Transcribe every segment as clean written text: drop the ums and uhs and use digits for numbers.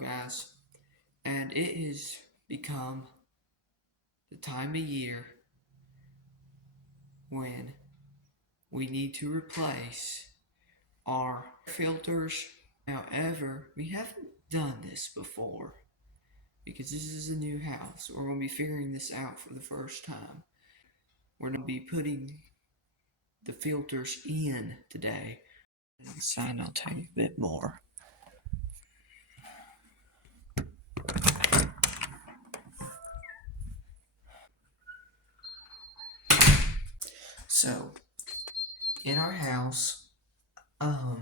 guys, and it has become the time of year when we need to replace our filters. However, we haven't done this before because this is a new house. We're going to be figuring this out for the first time. We're going to be putting the filters in today. Inside, I'll tell you a bit more. So, in our house, well,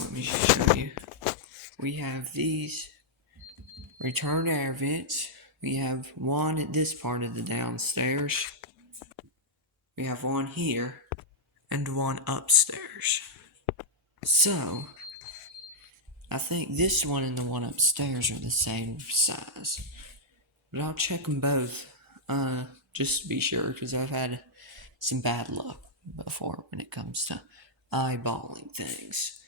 let me show you. We have these return air vents. We have one at this part of the downstairs. We have one here and one upstairs. So, I think this one and the one upstairs are the same size. But I'll check them both, just to be sure, because I've had some bad luck before when it comes to eyeballing things.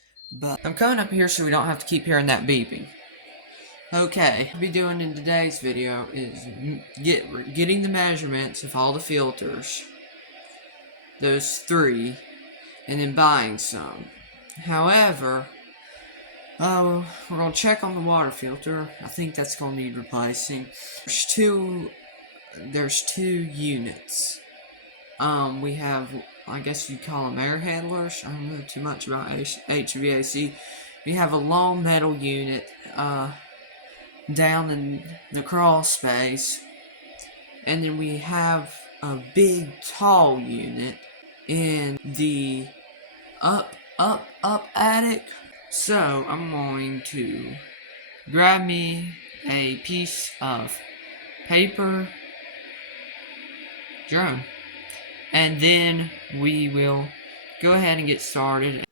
But I'm coming up here so we don't have to keep hearing that beeping. Okay, what I'll be doing in today's video is getting the measurements of all the filters, those 3, and then buying some. However, we're going to check on the water filter. I think that's going to need replacing. There's two units. We have, I guess you'd call them air handlers. I don't know too much about HVAC. We have a long metal unit, down in the crawl space, and then we have a big tall unit in the up attic. So I'm going to grab me a piece of paper, drum, and then we will go ahead and get started.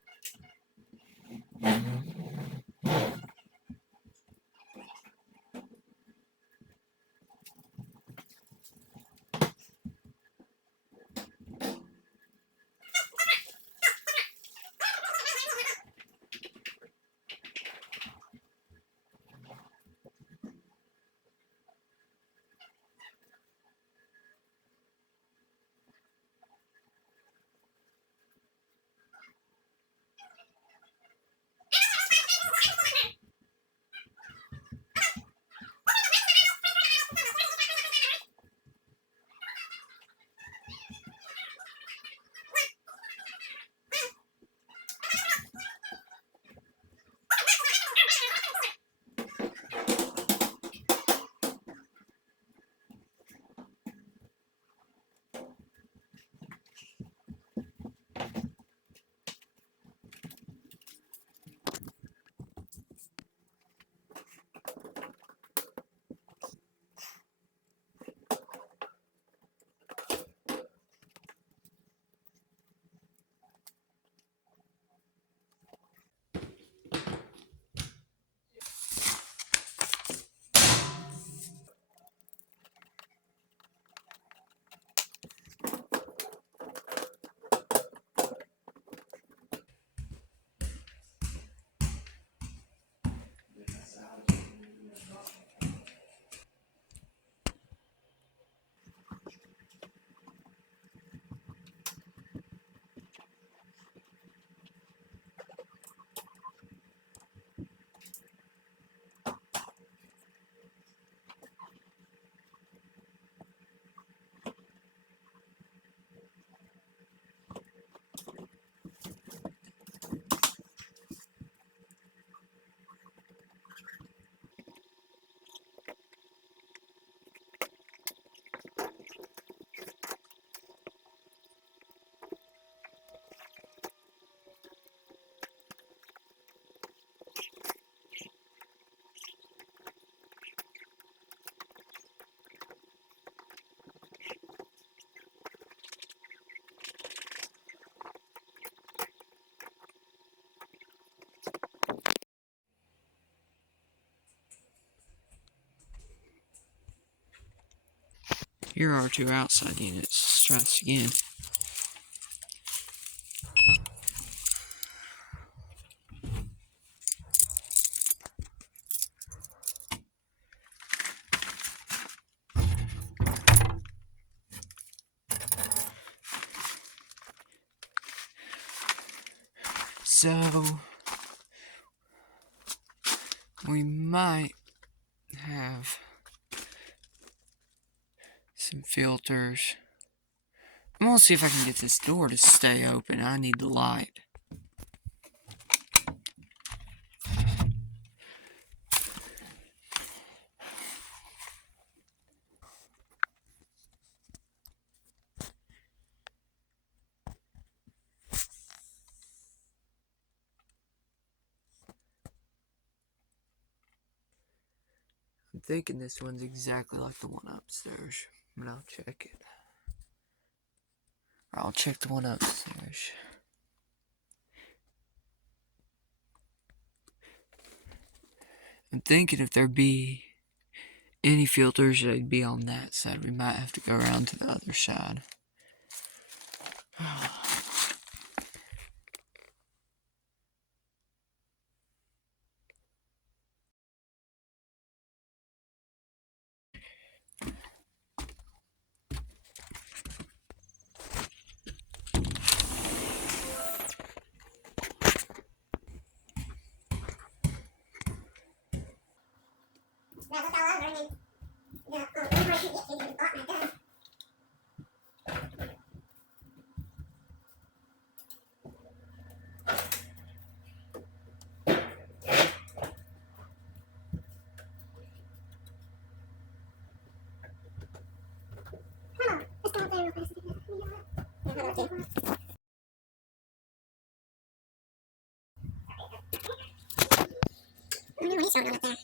Here are 2 outside units. Let's try this again. So we might have some filters. I'm gonna see if I can get this door to stay open. I need the light. I'm thinking this one's exactly like the one upstairs, but I'll check it. I'll check the one upstairs. I'm thinking if there be any filters, they'd be on that side. We might have to go around to the other side. He's showing up there.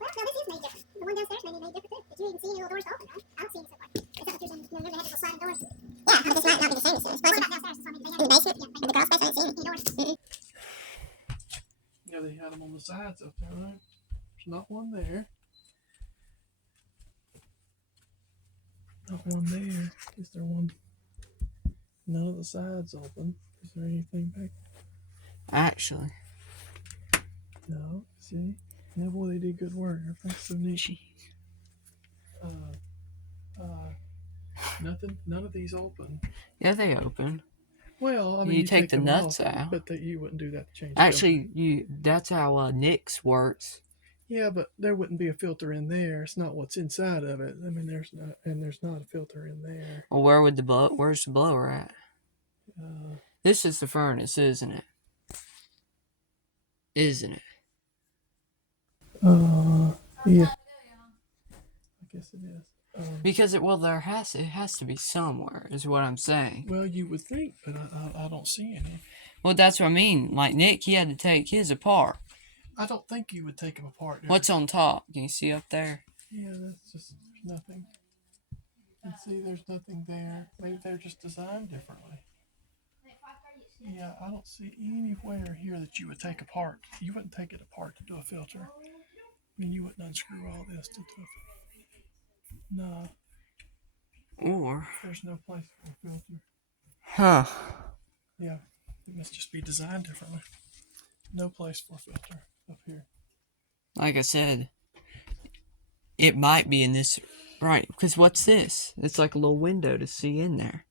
Well, no, this is made different. The one downstairs may be made different too. Did you even see any little doors open? Right? I don't see any so far. Except that there's never had a sliding door. Yeah, this might not be the same as this. What about downstairs? In the basement? Yeah, in the crawl space, I didn't see any doors. Yeah, they had them on the sides up there, right? There's not one there. Not one there. Is there one? None of the sides open. Is there anything back? Actually. No. See? No, boy, they did good work. Everything's so neat. Nothing. None of these open. Yeah, they open. Well, I mean, you take the them nuts off, out. but you wouldn't do that to change. Actually, that's how Nick's works. Yeah, but there wouldn't be a filter in there. It's not what's inside of it. I mean, there's not a filter in there. Well, where's the blower at? This is the furnace, isn't it? Isn't it? Yeah. I guess it is. Because it has to be somewhere, is what I'm saying. Well, you would think, but I don't see any. Well, that's what I mean. Like Nick, he had to take his apart. I don't think you would take them apart. What's on top? Can you see up there? Yeah, that's just nothing. You can see there's nothing there. Maybe they're just designed differently. Yeah, I don't see anywhere here that you would take apart. You wouldn't take it apart to do a filter. I mean, you wouldn't unscrew all this to do a filter. No. Or there's no place for a filter. Huh. Yeah, it must just be designed differently. No place for a filter up here. Like I said, it might be in this, right? Because what's this? It's like a little window to see in there.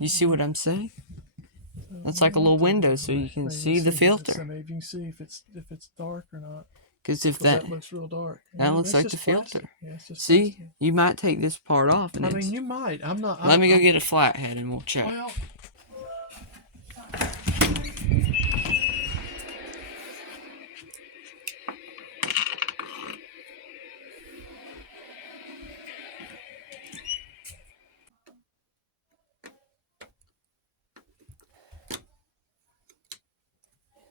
You see what I'm saying? That's like a little window so you can see the filter. So maybe you can see if it's dark or not. Because if that looks real dark, that looks like the filter. Yeah, it's just see, plastic. You might take this part off. And I mean, you might. I'm not. Let me go get a flathead and we'll check. Well,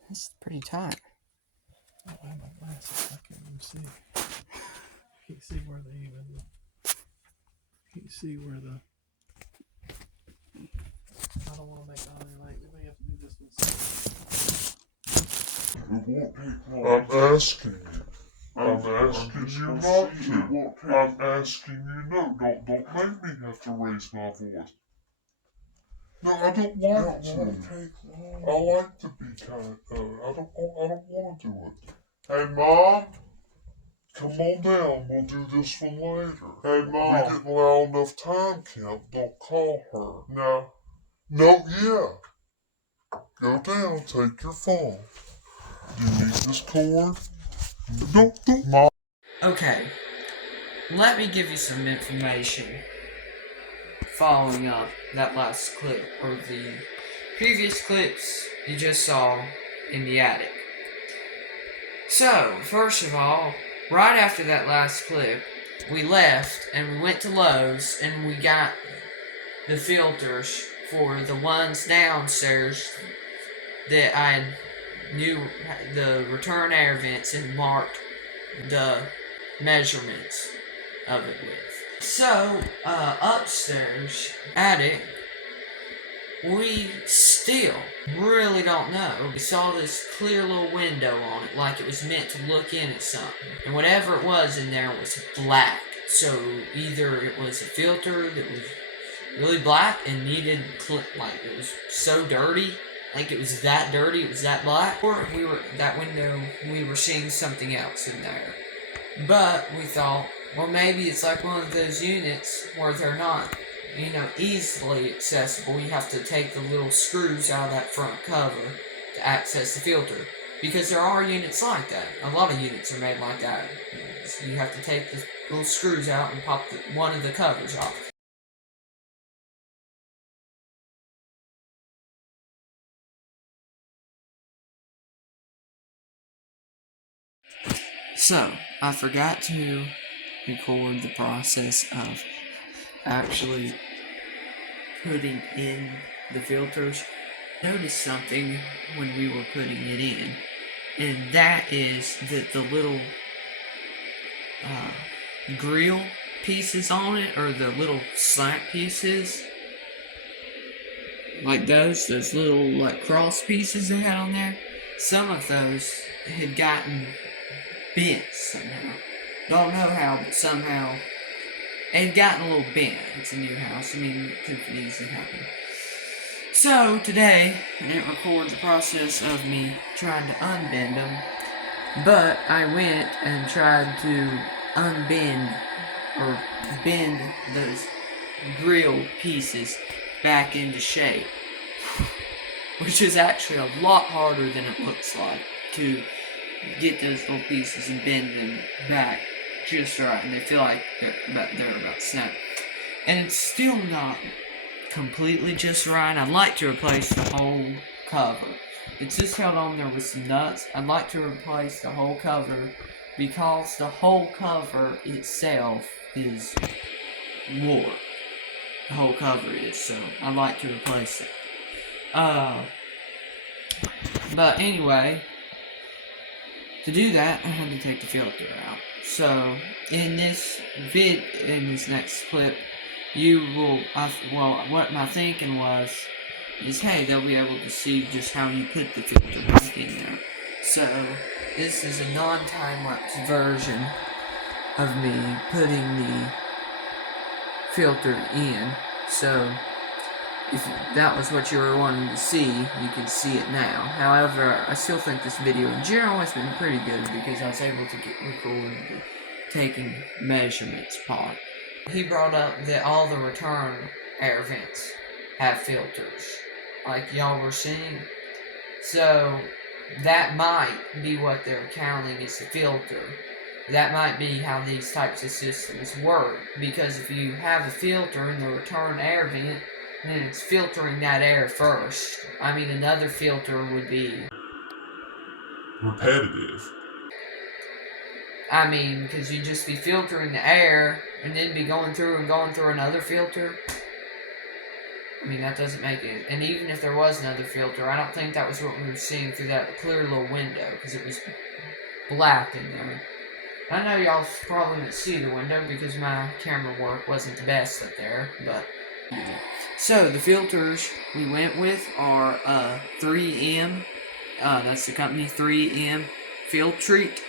this is pretty tight. I don't have my glasses. I can't even see. Can't see where they even. Can't see where the. I don't want to make all the like. We have to do this one. I'm asking you. I'm asking you not to. I'm asking you no. Don't make me have to raise my voice. No, I don't want to. I like to be kind. I don't want to do it. Hey, Mom. Come on down. We'll do this one later. Hey, Mom. We didn't allow enough time, Kemp. Don't call her. No. No, yeah. Go down, take your fall. You need this cord? Don't, Mom. Okay, let me give you some information following up that last clip, or the previous clips you just saw in the attic. So, first of all, right after that last clip, we left and we went to Lowe's and we got the filters for the ones downstairs that I knew the return air vents and marked the measurements of it with. So, upstairs, attic, we still really don't know. We saw this clear little window on it, like it was meant to look in at something. And whatever it was in there was black. So either it was a filter that was really black and needed, like it was so dirty, like it was that dirty, it was that black, or that window, we were seeing something else in there. But we thought, well, maybe it's like one of those units where they're not, easily accessible. You have to take the little screws out of that front cover to access the filter. Because there are units like that. A lot of units are made like that. So you have to take the little screws out and pop one of the covers off. So, I forgot to record the process of actually putting in the filters. Noticed something when we were putting it in, and that is that the little grill pieces on it, or the little slant pieces, like those little like cross pieces they had on there, some of those had gotten bent somehow. Don't know how, but somehow it had gotten a little bent. It's a new house. I mean, it could easily happen. So today, I didn't record the process of me trying to unbend them, but I went and tried to unbend or bend those grill pieces back into shape, which is actually a lot harder than it looks like to get those little pieces and bend them back just right, and they feel like they're about to snap. And it's still not completely just right. I'd like to replace the whole cover. It's just held on there with some nuts. I'd like to replace the whole cover because the whole cover itself is warped. The whole cover is, so I'd like to replace it. But anyway, to do that, I had to take the filter out. So in this next clip, what my thinking was is, hey, they'll be able to see just how you put the filter back in there. So this is a non-time-lapse version of me putting the filter in. So if that was what you were wanting to see, you can see it now. However, I still think this video in general has been pretty good because I was able to record the taking measurements part. He brought up that all the return air vents have filters, like y'all were seeing. So that might be what they're counting as the filter. That might be how these types of systems work, because if you have a filter in the return air vent, then it's filtering that air first. I mean, another filter would be repetitive. I mean, because you'd just be filtering the air and then be going through another filter. I mean, that doesn't make it. And even if there was another filter, I don't think that was what we were seeing through that clear little window, because it was black in there. I know y'all probably didn't see the window because my camera work wasn't the best up there, but so the filters we went with are 3M. That's the company, 3M Filtrete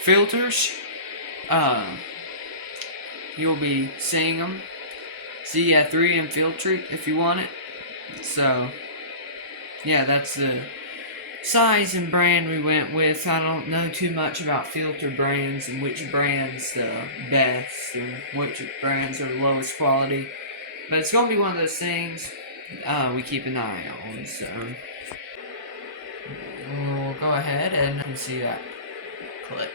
filters. You'll be seeing them. See, yeah, 3M Filtrete if you want it. So yeah, that's the size and brand we went with. I don't know too much about filter brands and which brand's the best and which brands are the lowest quality, but it's going to be one of those things we keep an eye on. So we'll go ahead and see that clip.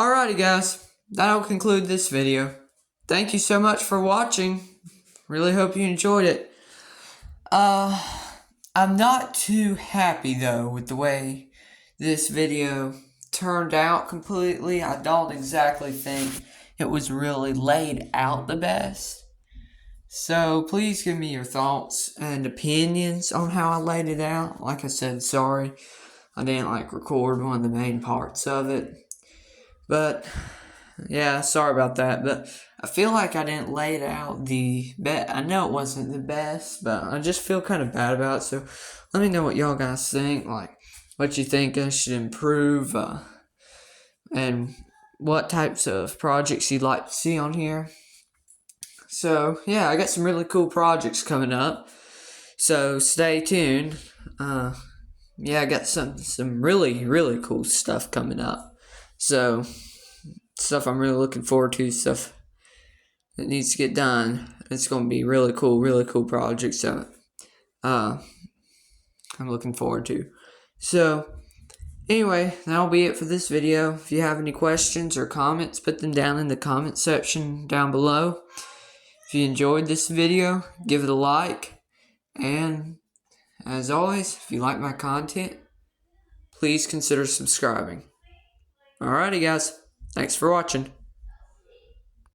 Alrighty guys, that'll conclude this video. Thank you so much for watching. Really hope you enjoyed it. I'm not too happy though with the way this video turned out completely. I don't exactly think it was really laid out the best. So please give me your thoughts and opinions on how I laid it out. Like I said, sorry I didn't record one of the main parts of it. But yeah, sorry about that. But I feel like I didn't lay it out the best. I know it wasn't the best, but I just feel kind of bad about it. So let me know what y'all guys think. What you think I should improve, and what types of projects you'd like to see on here. So yeah, I got some really cool projects coming up. So stay tuned. Yeah, I got some really, really cool stuff coming up. So stuff I'm really looking forward to, stuff that needs to get done. It's going to be really cool projects that I'm looking forward to. So anyway, that'll be it for this video. If you have any questions or comments, put them down in the comment section down below. If you enjoyed this video, give it a like. And as always, if you like my content, please consider subscribing. Alrighty guys, thanks for watching.